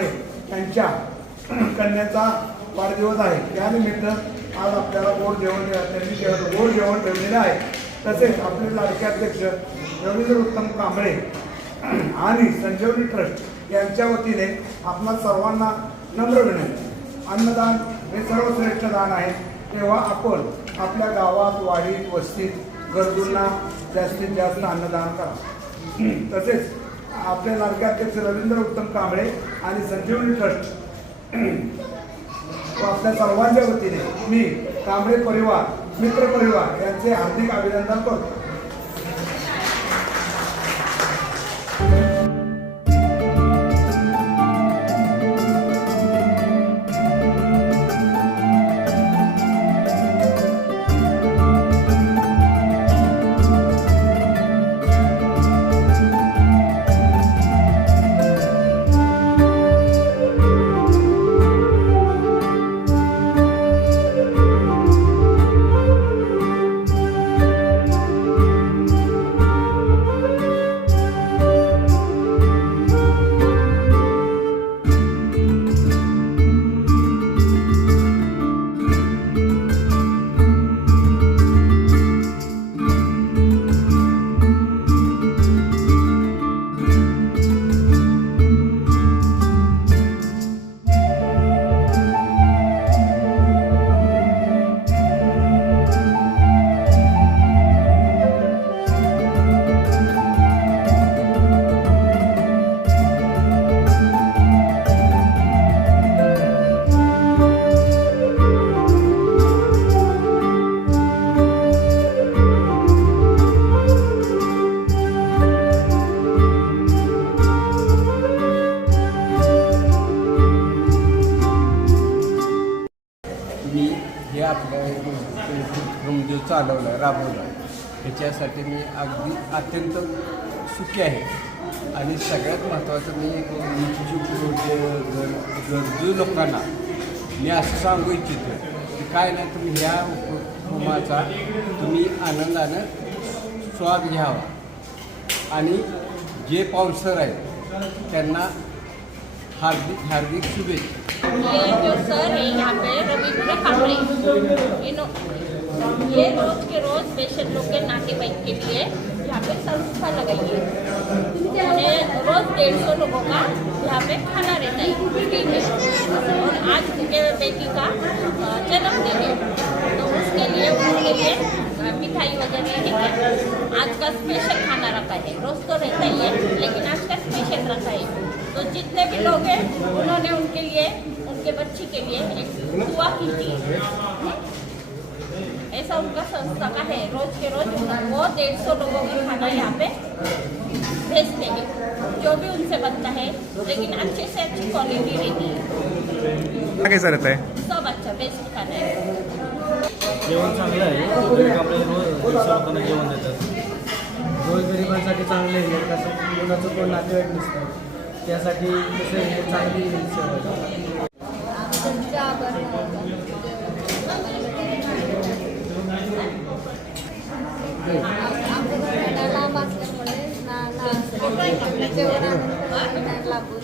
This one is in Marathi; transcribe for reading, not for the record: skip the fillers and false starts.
कांबळे यांच्या कन्याचा वाढदिवस आहे. त्यानिमित्त आज आपल्याला गोड जेवण ठेवलेले आहे. तसेच आपले लाडके अध्यक्ष रवींद्र उत्तम कांबळे आणि संजीवनी ट्रस्ट यांच्या वतीने आपणा सर्वांना नम्र विनंती, अन्नदान हे सर्वश्रेष्ठ दान आहे. तेव्हा आपण आपल्या गावात, वाडीत, वस्तीत गरजूंना जास्तीत जास्त अन्नदान करा. तसेच आपले लाडके अध्यक्ष रवींद्र उत्तम कांबळे आणि संजीवनी ट्रस्ट व आपल्या सर्वांच्या वतीने मी कांबळे परिवार, मित्र परिवार यांचे हार्दिक अभिनंदन करतो. मी हे आपल्या जो चालवलं राबवलं ह्याच्यासाठी मी अगदी अत्यंत सुखी आहे. आणि सगळ्यात महत्त्वाचं मी गरजू लोकांना मी असं सांगू इच्छितो की काय नाही, तुम्ही ह्या उपक्रमाचा तुम्ही आनंदानं स्वाद घ्यावा आणि जे स्पॉन्सर आहेत त्यांना हार्दिक हार्दिक शुभेच्छा. ये जो सर है यहाँ पे रविंद्र कांबळे, ये रोज के रोज पेशेंट लोग के नातेवाईक के लिए यहाँ पे संस्था लगाई है. उन्हें रोज 150 लोगों का यहाँ पे खाना रहता है. और आज उनके बेटी का जन्मदिन है, तो उसके लिए उनके लिए मिठाई वगैरह है. आज का स्पेशल खाना रखा है. रोज तो रहता ही है, लेकिन आज का स्पेशल रखा है. तो जितने भी लोग हैं उन्होंने उनके लिए, उनके बच्ची के लिए एक दुआ की थी. ऐसा उनका संस्था का है. रोज के रोज वो 150 लोगों का खाना यहाँ पे भेजते हैं, जो भी उनसे बनता है, लेकिन अच्छे से अच्छी क्वालिटी रहती है. कैसा रहता है? सब अच्छा बेस्ट खाना है. जेवण चांगलं आहे. रोज लोकांना जेवण देतात. गोरगरिबांसाठी चांगले आहे. कसं कोणाचं कोण नातेवाईक नसतं, त्यासाठी कसं चांगली सेवा आहे. लांब असल्यामुळे जेवण लागून